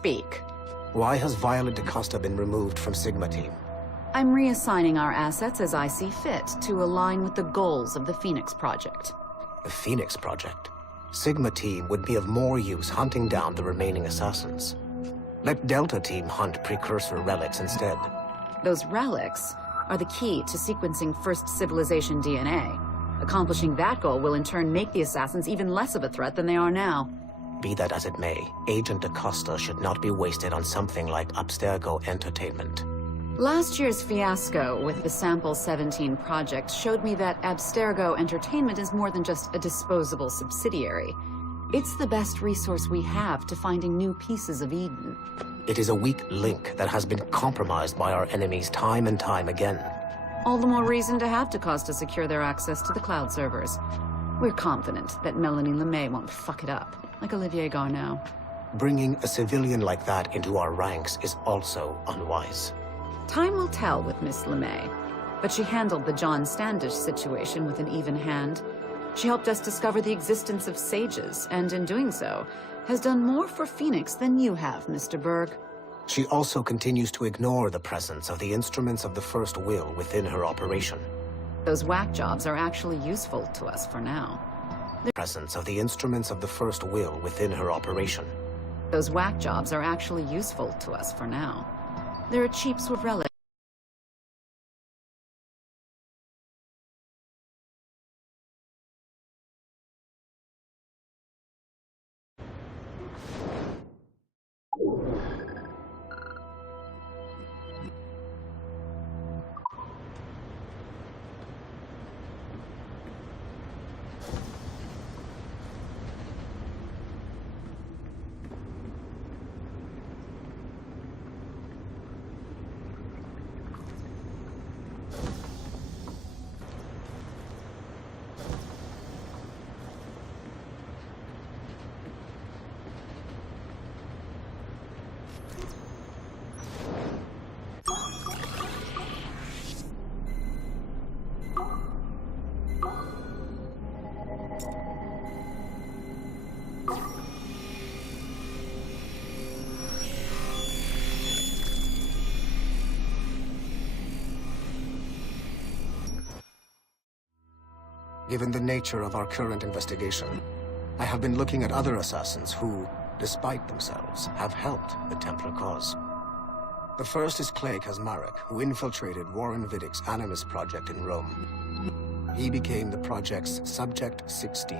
Speak. Why has Violet DaCosta been removed from Sigma Team? I'm reassigning our assets as I see fit to align with the goals of the Phoenix Project. The Phoenix Project? Sigma Team would be of more use hunting down the remaining assassins. Let Delta Team hunt precursor relics instead. Those relics are the key to sequencing First Civilization DNA. Accomplishing that goal will in turn make the assassins even less of a threat than they are now. Be that as it may, Agent DaCosta should not be wasted on something like Abstergo Entertainment. Last year's fiasco with the Sample 17 project showed me that Abstergo Entertainment is more than just a disposable subsidiary. It's the best resource we have to finding new pieces of Eden. It is a weak link that has been compromised by our enemies time and time again. All the more reason to have DaCosta secure their access to the cloud servers. We're confident that Melanie LeMay won't fuck it up, like Olivier Garneau. Bringing a civilian like that into our ranks is also unwise. Time will tell with Miss LeMay, but she handled the John Standish situation with an even hand. She helped us discover the existence of sages, and in doing so, has done more for Phoenix than you have, Mr. Berg. She also continues to ignore the presence of the instruments of the First Will within her operation. Those whack jobs are actually useful to us for now. The presence of the instruments of the First Will within her operation. Those whack jobs are actually useful to us for now. They're a cheap sort of relic. Given the nature of our current investigation, I have been looking at other assassins who, despite themselves, have helped the Templar cause. The first is Clay Kazmarek, who infiltrated Warren Viddick's Animus project in Rome. He became the project's Subject 16.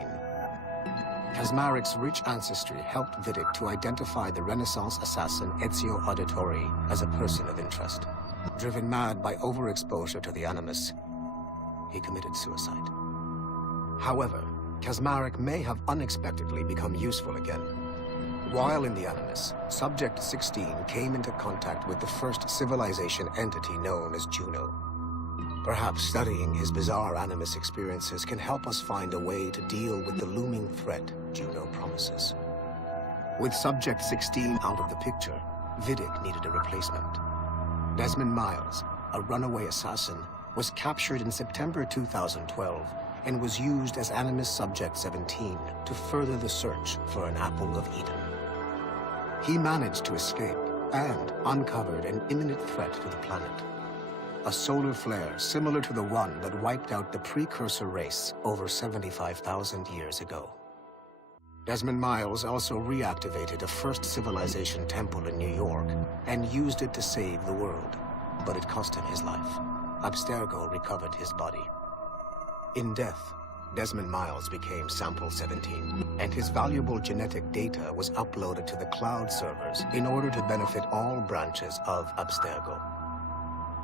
Kazmarek's rich ancestry helped Viddick to identify the Renaissance assassin Ezio Auditore as a person of interest. Driven mad by overexposure to the Animus, he committed suicide. However, Kazmarek may have unexpectedly become useful again. While in the Animus, Subject 16 came into contact with the first civilization entity known as Juno. Perhaps studying his bizarre Animus experiences can help us find a way to deal with the looming threat Juno promises. With Subject 16 out of the picture, Viddick needed a replacement. Desmond Miles, a runaway assassin, was captured in September 2012 and was used as Animus Subject 17 to further the search for an Apple of Eden. He managed to escape and uncovered an imminent threat to the planet. A solar flare similar to the one that wiped out the precursor race over 75,000 years ago. Desmond Miles also reactivated a First Civilization temple in New York and used it to save the world, but it cost him his life. Abstergo recovered his body. In death, Desmond Miles became Sample 17, and his valuable genetic data was uploaded to the cloud servers in order to benefit all branches of Abstergo.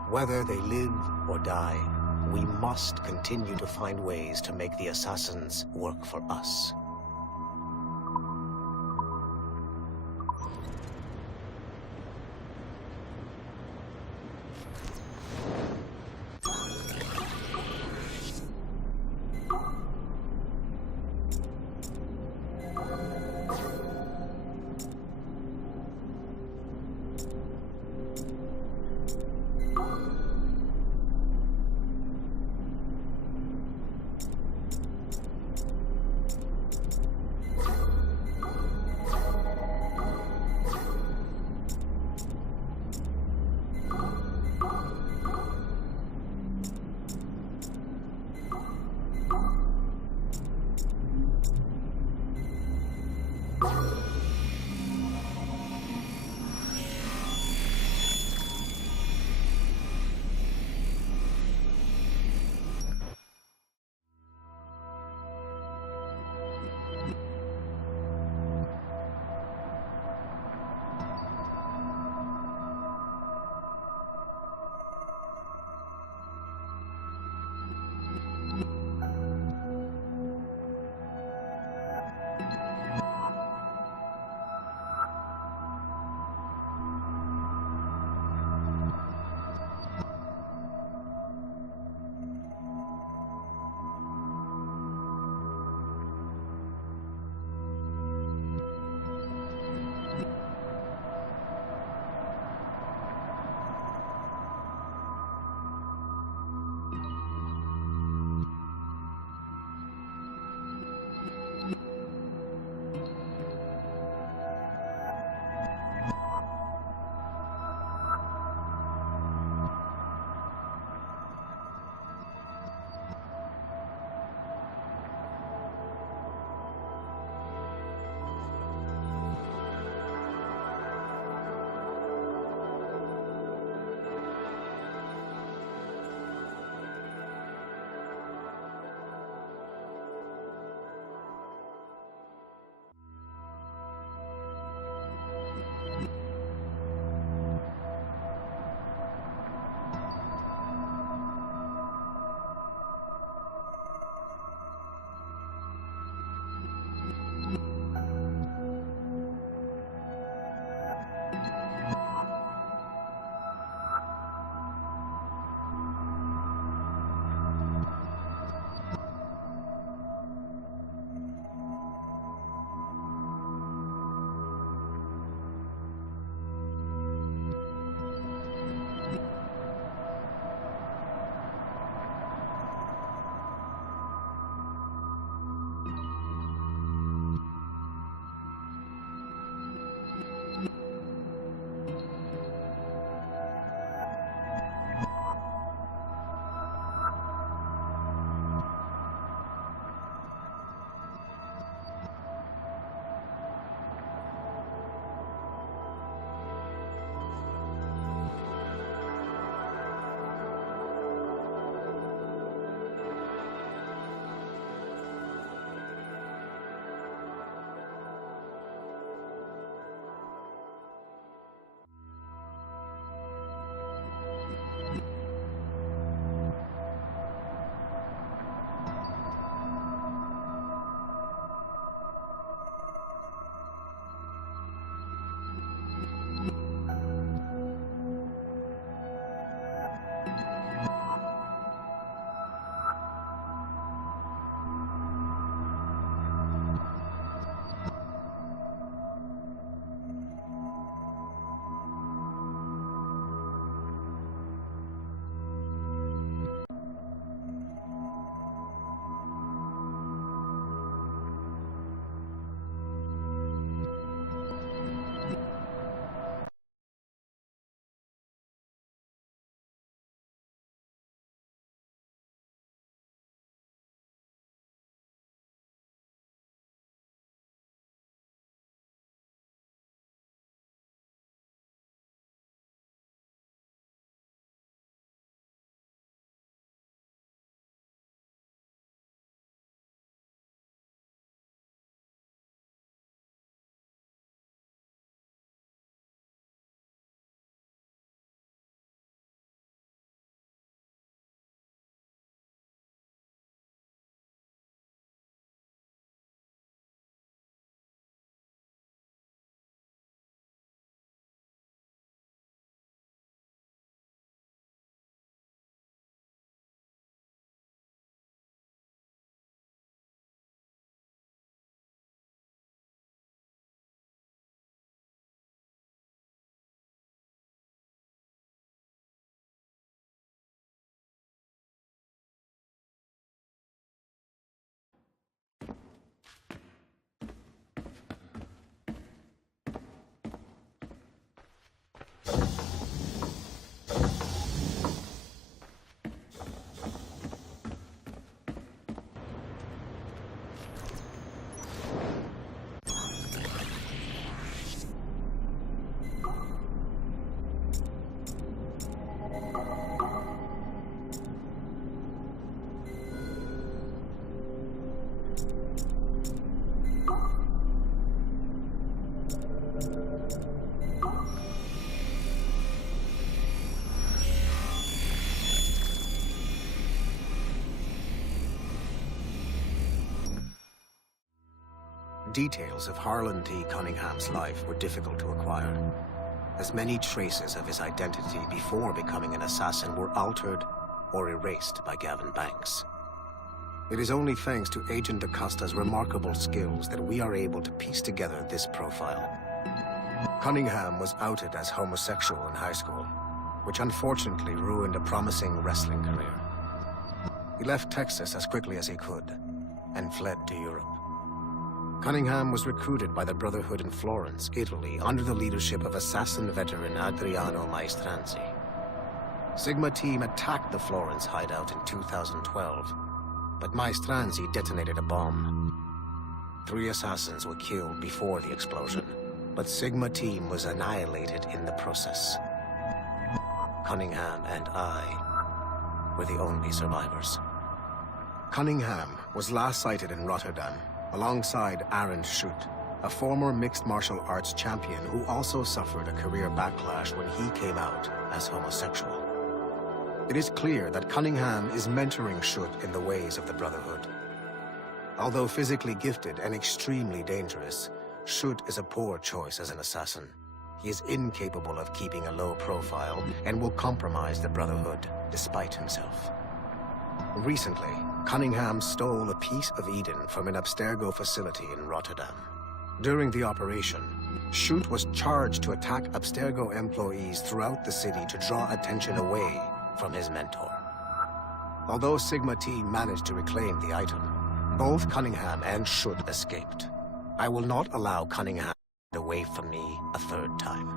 Whether they live or die, we must continue to find ways to make the assassins work for us. details of Harlan T. Cunningham's life were difficult to acquire, as many traces of his identity before becoming an assassin were altered or erased by Gavin Banks. It is only thanks to Agent DaCosta's remarkable skills that we are able to piece together this profile. Cunningham was outed as homosexual in high school, which unfortunately ruined a promising wrestling career. He left Texas as quickly as he could and fled to Europe. Cunningham was recruited by the Brotherhood in Florence, Italy, under the leadership of assassin veteran Adriano Maestranzi. Sigma team attacked the Florence hideout in 2012, but Maestranzi detonated a bomb. 3 assassins were killed before the explosion, but Sigma team was annihilated in the process. Cunningham and I were the only survivors. Cunningham was last sighted in Rotterdam, alongside Aaron Schutt, a former mixed martial arts champion who also suffered a career backlash when he came out as homosexual. It is clear that Cunningham is mentoring Schutt in the ways of the Brotherhood. Although physically gifted and extremely dangerous, Schutt is a poor choice as an assassin. He is incapable of keeping a low profile and will compromise the Brotherhood despite himself. Recently, Cunningham stole a piece of Eden from an Abstergo facility in Rotterdam. During the operation, Schutt was charged to attack Abstergo employees throughout the city to draw attention away from his mentor. Although Sigma team managed to reclaim the item, both Cunningham and Schutt escaped. I will not allow Cunningham away from me a third time.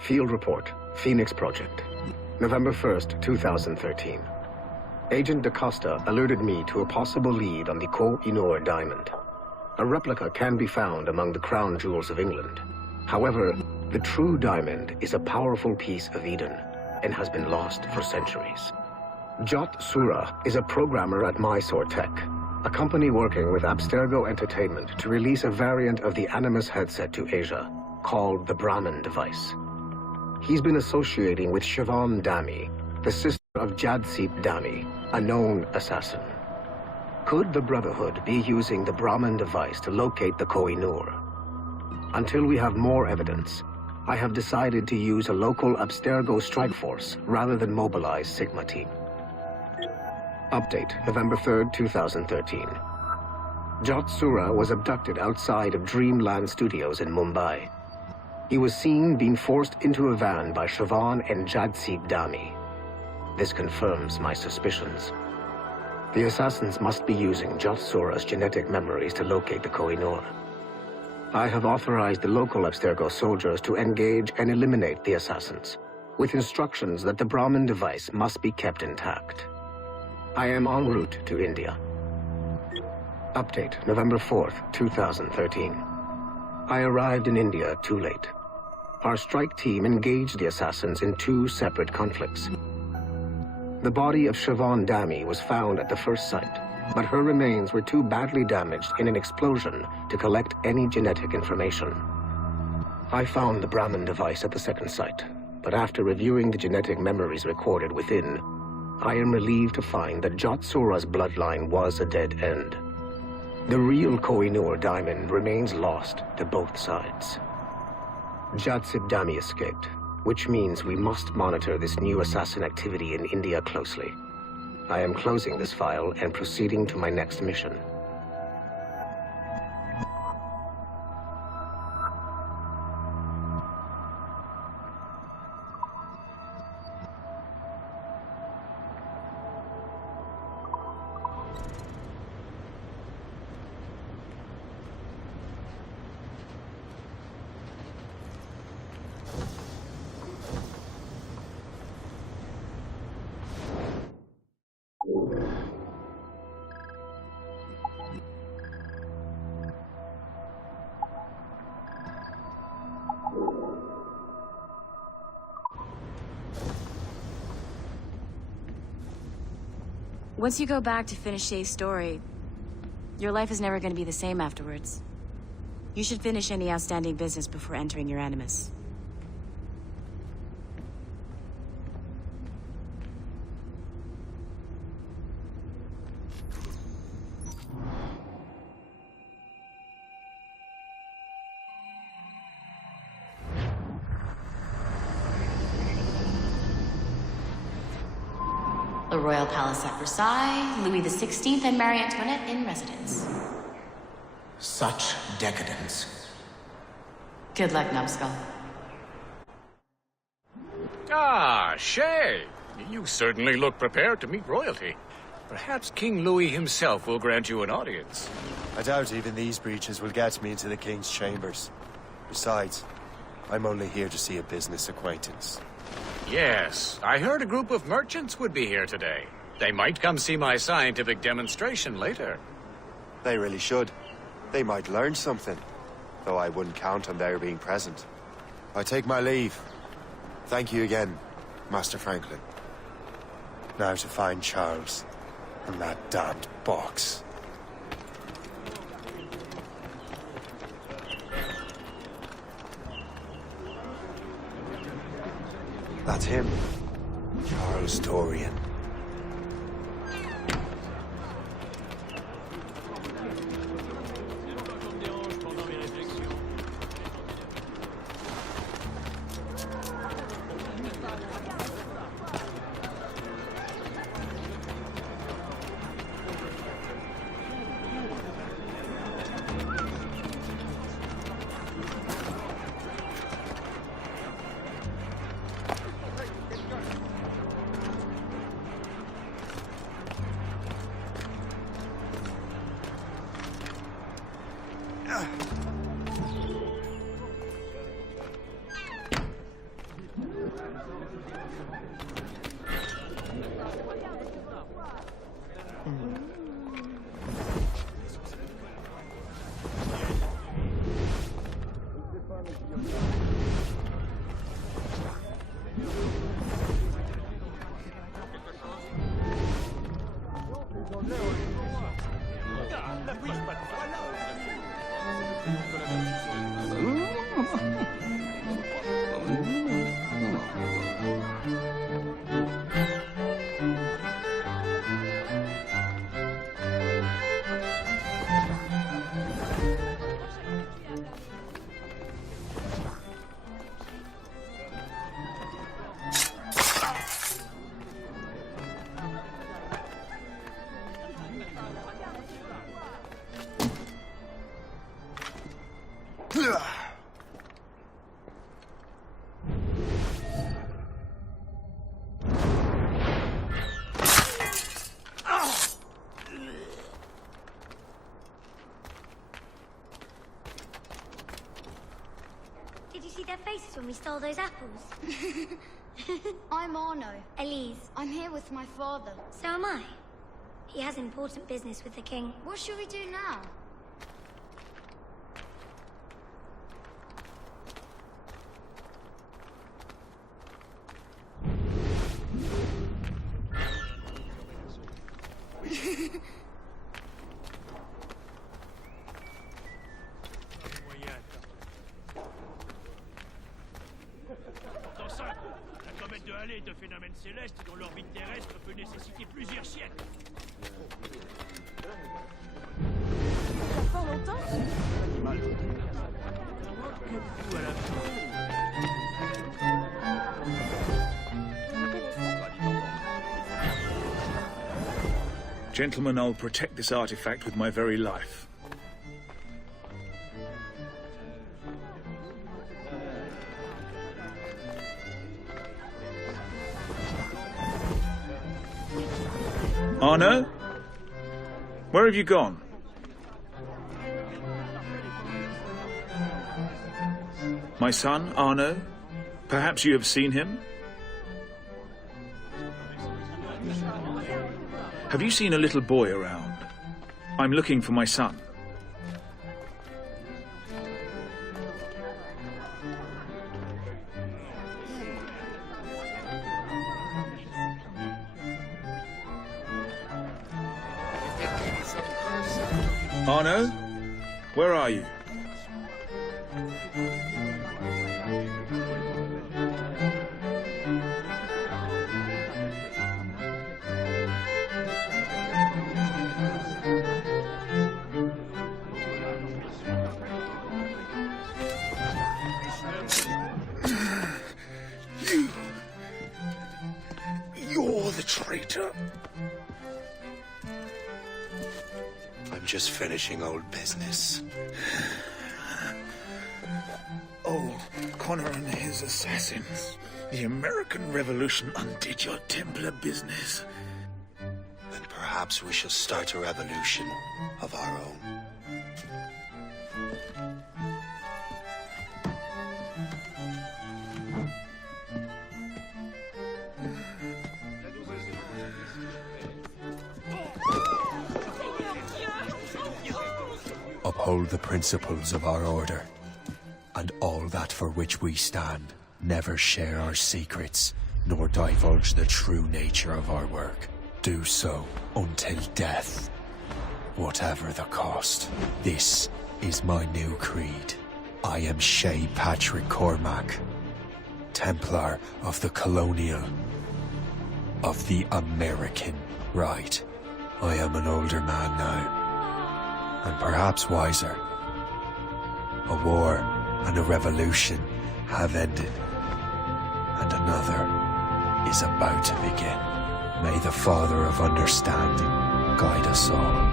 Field Report, Phoenix Project, November 1st, 2013. Agent DaCosta alerted me to a possible lead on the Koh-i-Noor diamond. A replica can be found among the crown jewels of England. However, the true diamond is a powerful piece of Eden and has been lost for centuries. Jot Sura is a programmer at Mysore Tech, a company working with Abstergo Entertainment to release a variant of the Animus headset to Asia, called the Brahman device. He's been associating with Siobhan Dami, the sister of Jadseep Dami, a known assassin. Could the Brotherhood be using the Brahman device to locate the Koh-i-Noor? Until we have more evidence, I have decided to use a local Abstergo strike force rather than mobilize Sigma team. Update, November 3rd, 2013. Jot Sura was abducted outside of Dreamland Studios in Mumbai. He was seen being forced into a van by Siobhan and Jadseep Dami. This confirms my suspicions. The assassins must be using Jot Sura's genetic memories to locate the Koh-i-Noor. I have authorized the local Abstergo soldiers to engage and eliminate the assassins, with instructions that the Brahman device must be kept intact. I am en route to India. Update, November 4th, 2013. I arrived in India too late. Our strike team engaged the assassins in 2 separate conflicts. The body of Siobhan Dami was found at the first site, but her remains were too badly damaged in an explosion to collect any genetic information. I found the Brahmin device at the second site, but after reviewing the genetic memories recorded within, I am relieved to find that Jot Sora's bloodline was a dead end. The real Koh-i-Noor diamond remains lost to both sides. Jatsib Dami escaped, which means we must monitor this new assassin activity in India closely. I am closing this file and proceeding to my next mission. Once you go back to finish Shay's story, your life is never going to be the same afterwards. You should finish any outstanding business before entering your animus. The Royal Palace at Versailles, Louis XVI and Marie Antoinette in residence. Such decadence. Good luck, numbskull. Ah, Shay! You certainly look prepared to meet royalty. Perhaps King Louis himself will grant you an audience. I doubt even these breaches will get me into the King's chambers. Besides, I'm only here to see a business acquaintance. Yes, I heard a group of merchants would be here today. They might come see my scientific demonstration later. They really should. They might learn something, though I wouldn't count on their being present. I take my leave. Thank you again, Master Franklin. Now to find Charles and that damned box. That's him. Charles Dorian. Did you see their faces when we stole those apples? I'm Arno. Elise. I'm here with my father. So am I. He has important business with the king. What should we do now? aller de phénomènes célestes dont l'orbite terrestre peut nécessiter plusieurs siècles. Ça fait longtemps? Gentlemen, I'll protect this artifact with my very life. Arno? Where have you gone? My son, Arno? Perhaps you have seen him? Have you seen a little boy around? I'm looking for my son. Arno? Where are you? You're the traitor. I'm just finishing old business. Old Connor and his assassins. The American Revolution undid your Templar business. Then perhaps we shall start a revolution of our own. Uphold the principles of our order, and all that for which we stand. Never share our secrets, nor divulge the true nature of our work. Do so until death, whatever the cost. This is my new creed. I am Shay Patrick Cormac, Templar of the Colonial, of the American right. I am an older man now, and perhaps wiser. A war and a revolution have ended, and another is about to begin. May the Father of Understanding guide us all.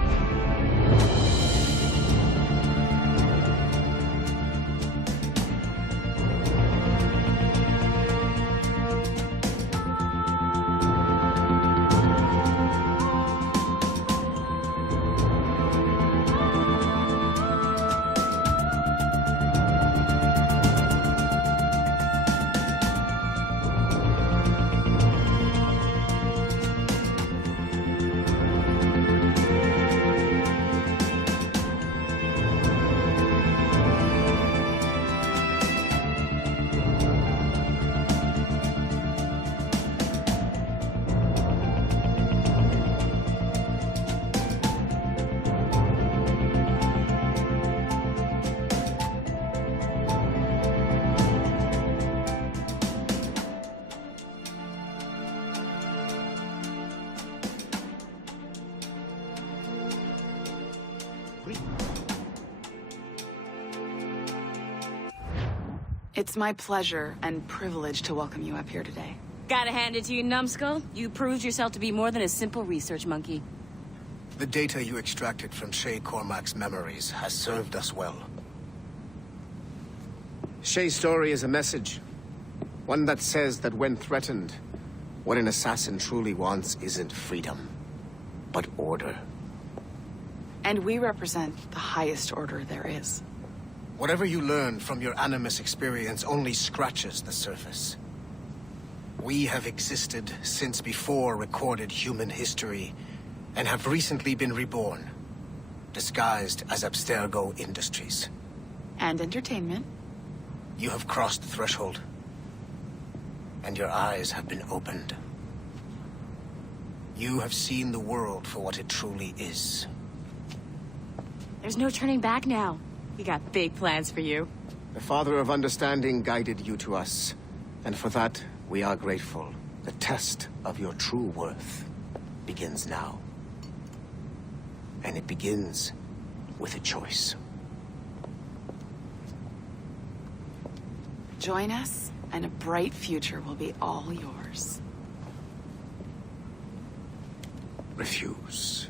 It's my pleasure and privilege to welcome you up here today. Gotta hand it to you, numbskull. You proved yourself to be more than a simple research monkey. The data you extracted from Shay Cormac's memories has served us well. Shay's story is a message. One that says that when threatened, What an assassin truly wants isn't freedom, but order. And we represent the highest order there is. Whatever you learned from your Animus experience only scratches the surface. We have existed since before recorded human history, and have recently been reborn, disguised as Abstergo Industries. And entertainment. You have crossed the threshold, and your eyes have been opened. You have seen the world for what it truly is. There's no turning back now. We got big plans for you. The Father of Understanding guided you to us, And for that, we are grateful. The test of your true worth begins now. And it begins with a choice. Join us, and a bright future will be all yours. Refuse.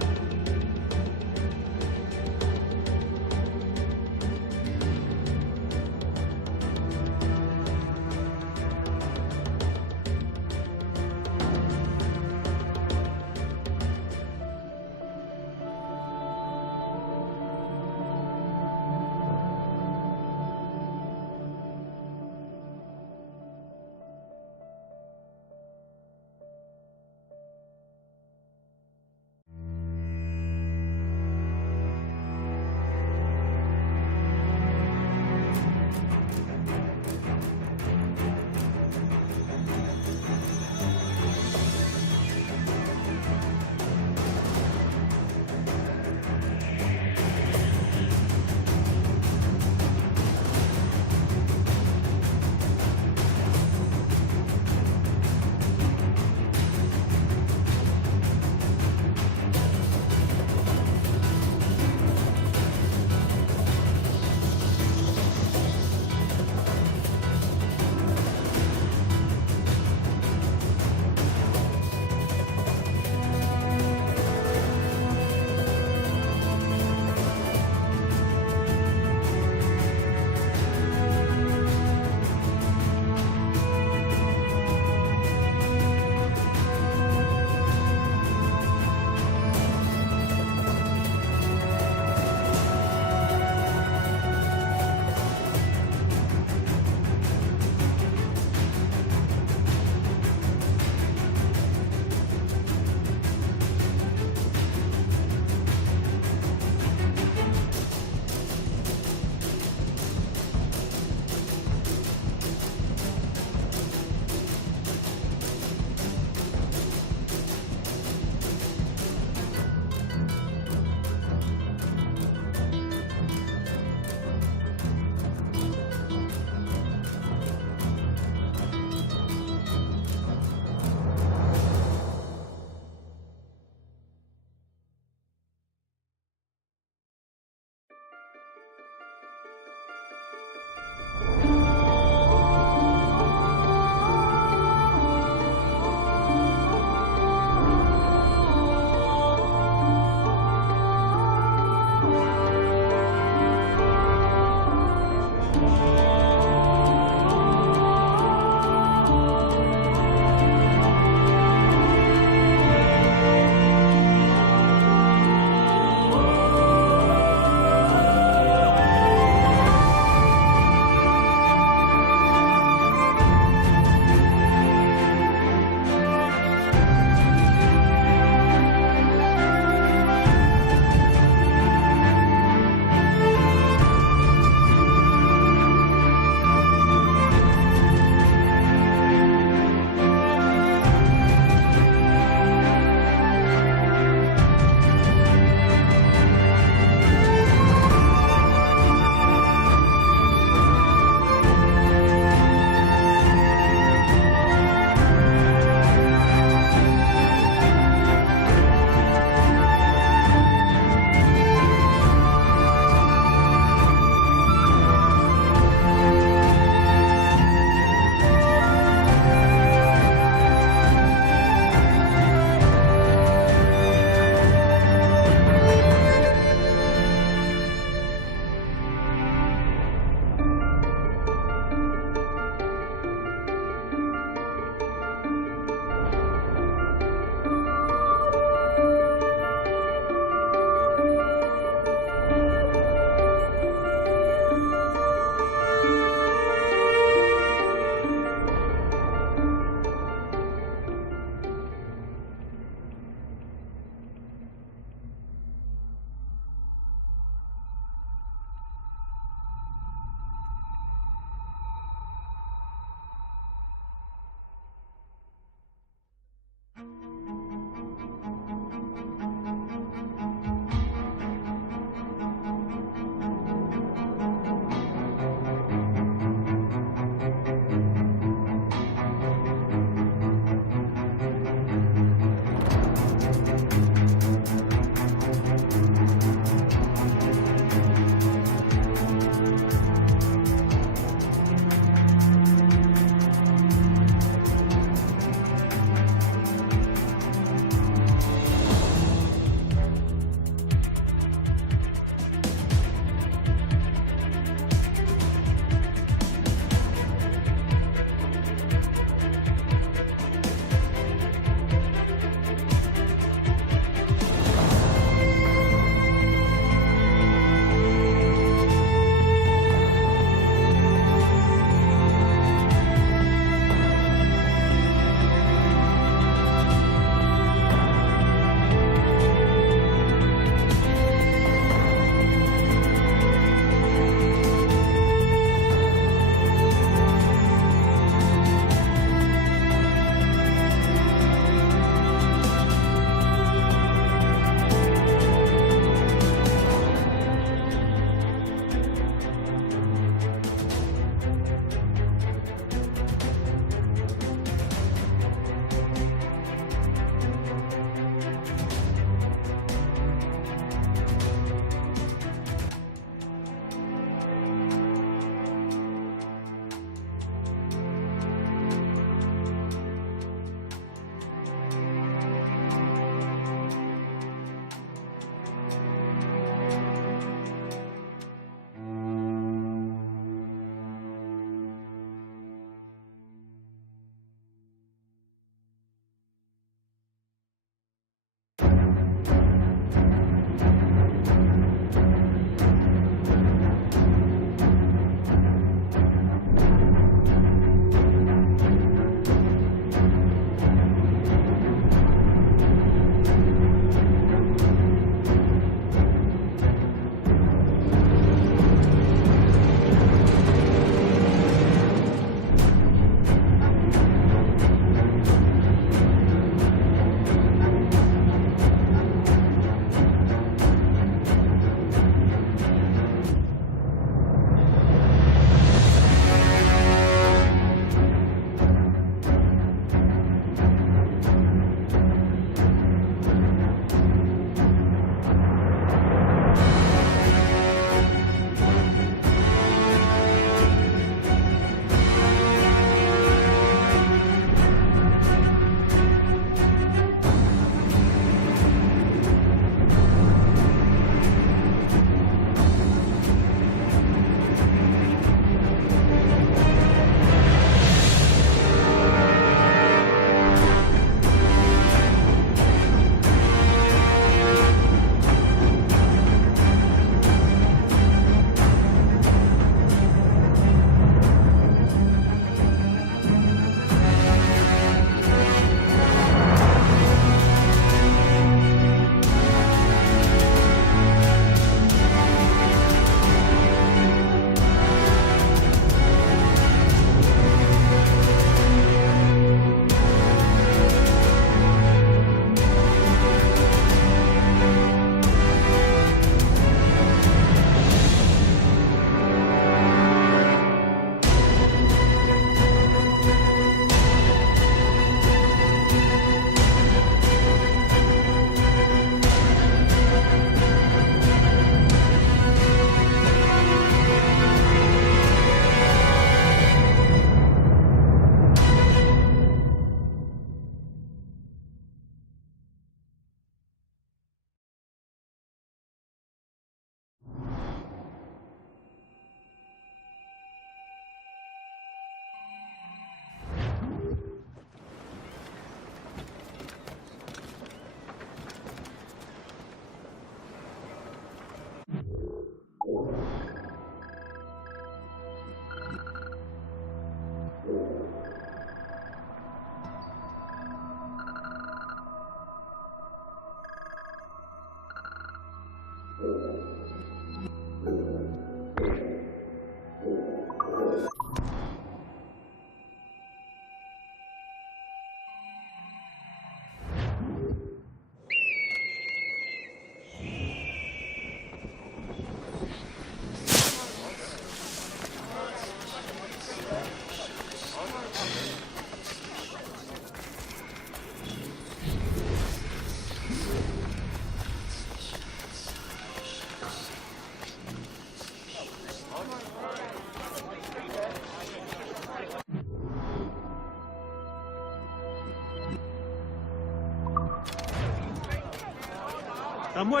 À moi.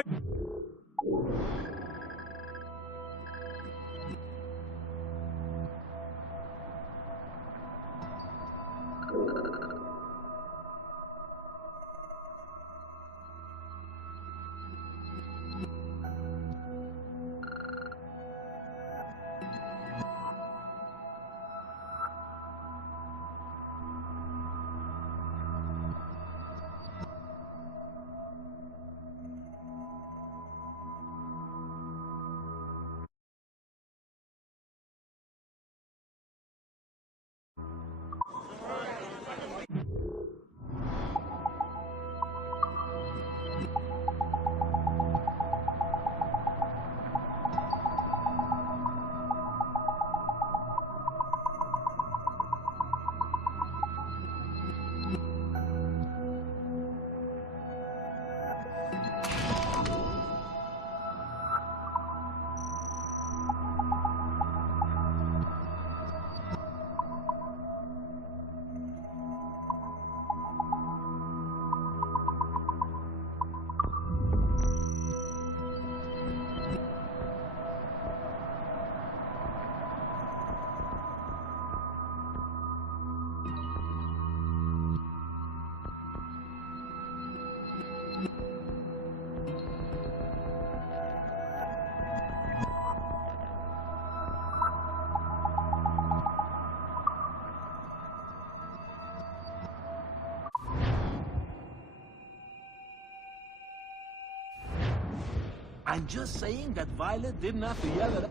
I'm just saying that Violet didn't have to yell at us.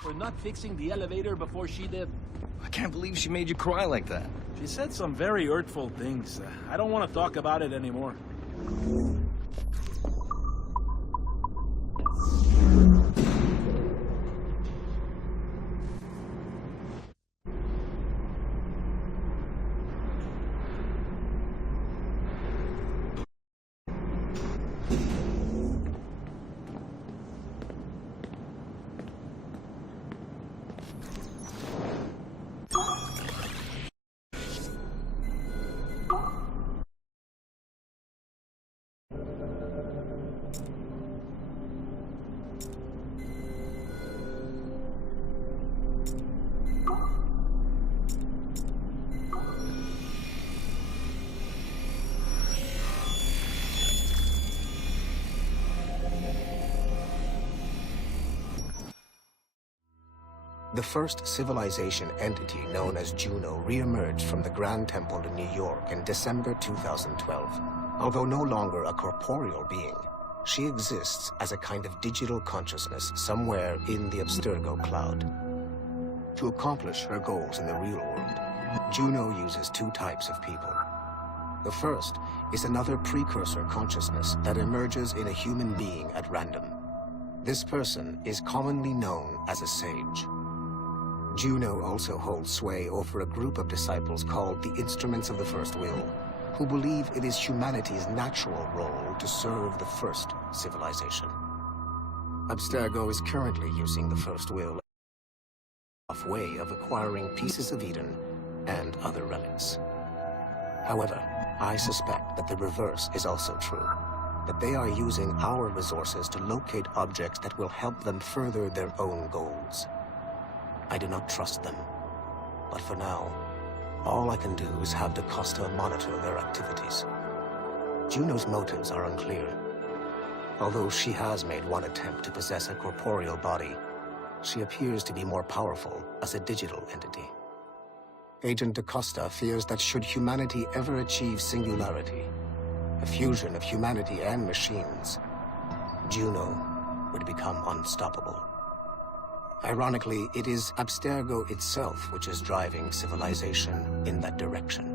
For not fixing the elevator before she did. I can't believe she made you cry like that. She said some very hurtful things. I don't want to talk about it anymore. The first civilization entity known as Juno re-emerged from the Grand Temple in New York in December 2012. Although no longer a corporeal being, she exists as a kind of digital consciousness somewhere in the Abstergo cloud. To accomplish her goals in the real world, Juno uses two types of people. The first is another precursor consciousness that emerges in a human being at random. This person is commonly known as a sage. Juno also holds sway over a group of disciples called the Instruments of the First Will, who believe it is humanity's natural role to serve the first civilization. Abstergo is currently using the First Will as a way of acquiring pieces of Eden and other relics. However, I suspect that the reverse is also true, that they are using our resources to locate objects that will help them further their own goals. I do not trust them, but for now, all I can do is have DaCosta monitor their activities. Juno's motives are unclear. Although she has made one attempt to possess a corporeal body, she appears to be more powerful as a digital entity. Agent DaCosta fears that should humanity ever achieve singularity, a fusion of humanity and machines, Juno would become unstoppable. Ironically, it is Abstergo itself which is driving civilization in that direction.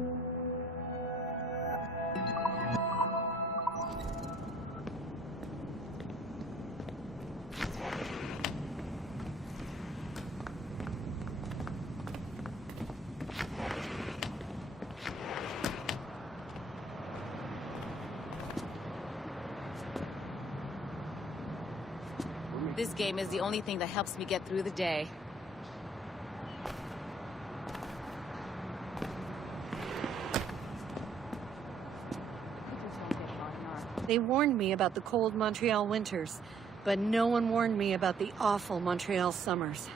This game is the only thing that helps me get through the day. They warned me about the cold Montreal winters, but no one warned me about the awful Montreal summers.